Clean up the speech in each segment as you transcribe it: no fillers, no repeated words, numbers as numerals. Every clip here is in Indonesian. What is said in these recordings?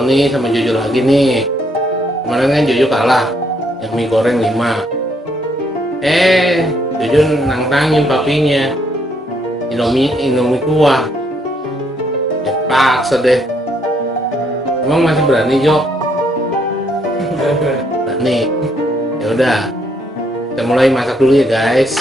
Tony sama Jojo lagi nih. Kemarin kan Jojo kalah yang mie goreng 5. Jojo nantangin papinya Indomie kuah. Paksa deh. Emang masih berani, Jo? Berani. Ya udah. Kita mulai masak dulu ya, guys.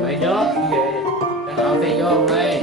Mấy gió về ở đây vô đây.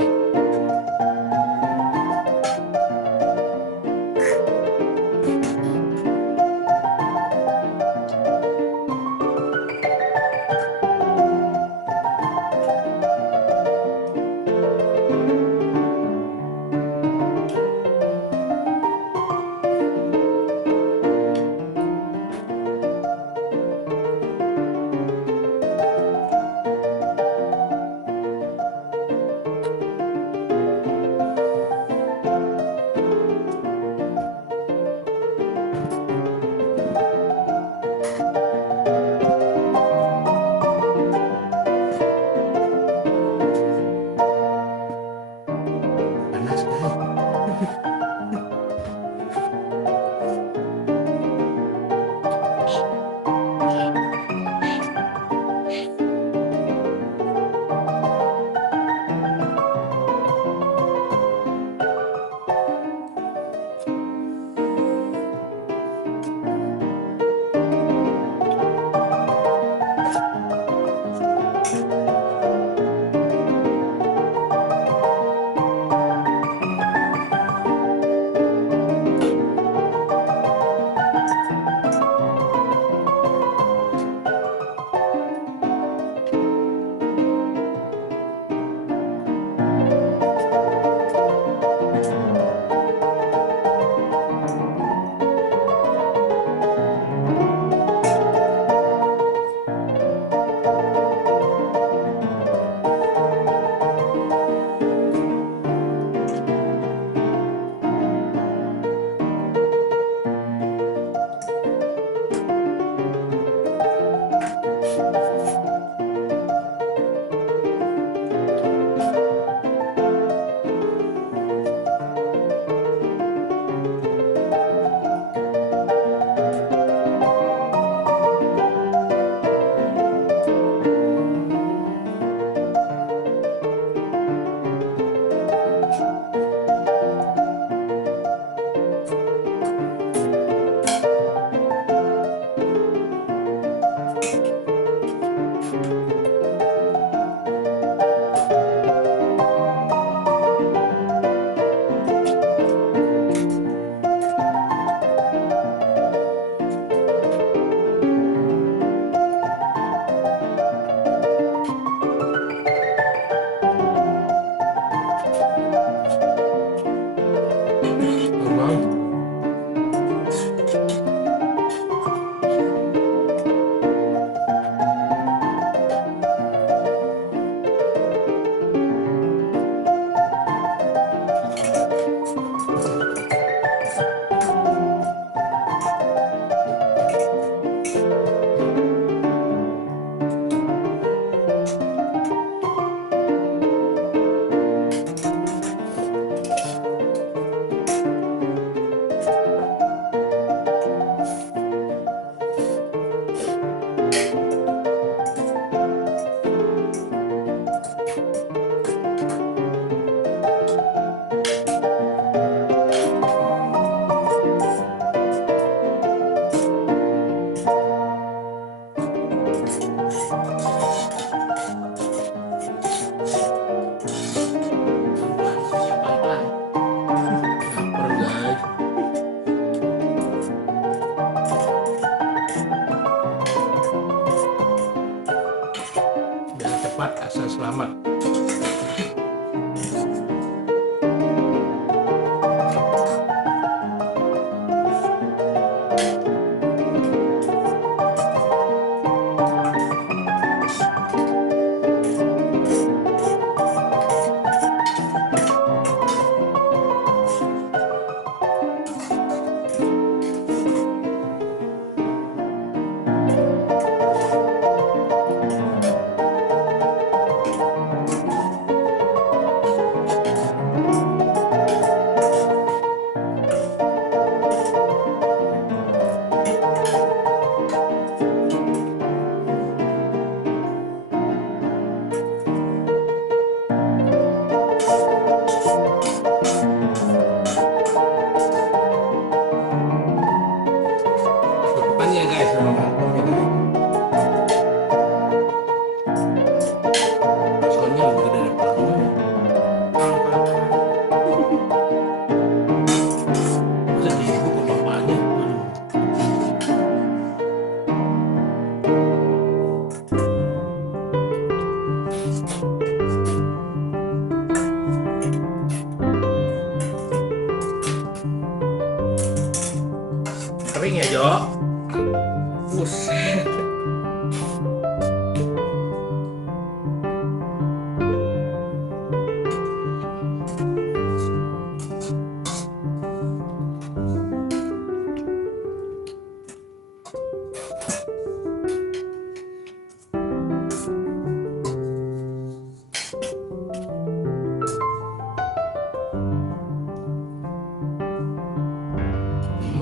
Asal selamat. kuahnya guys sama baskomnya guys. Baskomnya lebih gede dari baskomnya. Masa diibu ke bapaknya? Aduh. Kering ya Jo? Buset.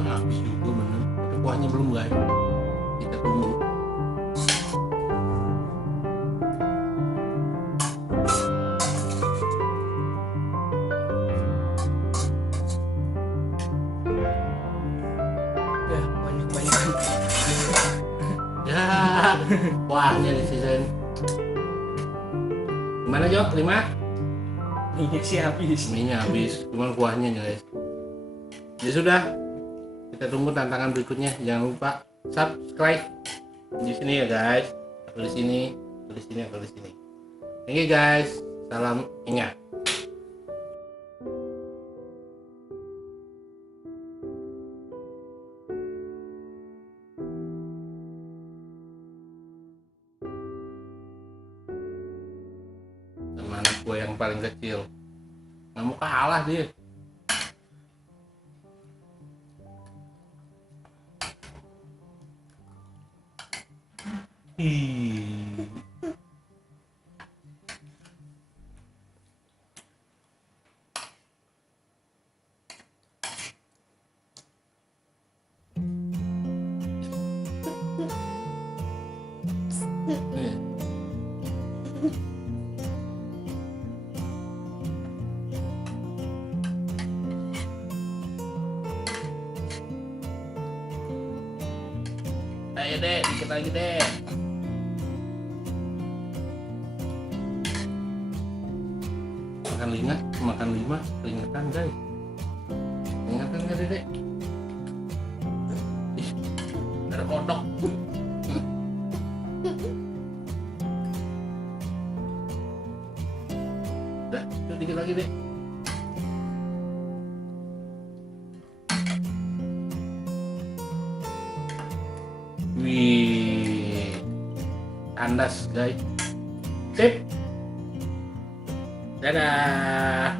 Habis juga bener. Tapi kuahnya belum guys. Kita tunggu. Ya, banyak-banyakan. Ya, kuahnya disisain. Gimana Jo? 5? Minyak sih habis. Minyak habis, cuman kuahnya guys. Ya sudah. Kita tunggu tantangan berikutnya. Jangan lupa subscribe di sini ya guys. Atau di sini, atau di sini, atau di sini. Thank you guys. Salam ingat. Sama anak gue yang paling kecil. Nggak mau kalah dia. Ayo deh, dikit lagi deh. Makan 5, keringatan guys. Keringatan nggak Dede? Ih, ada kodok. Udah, yuk dikit lagi deh. Wih, kandas guys. Sip. Dadah.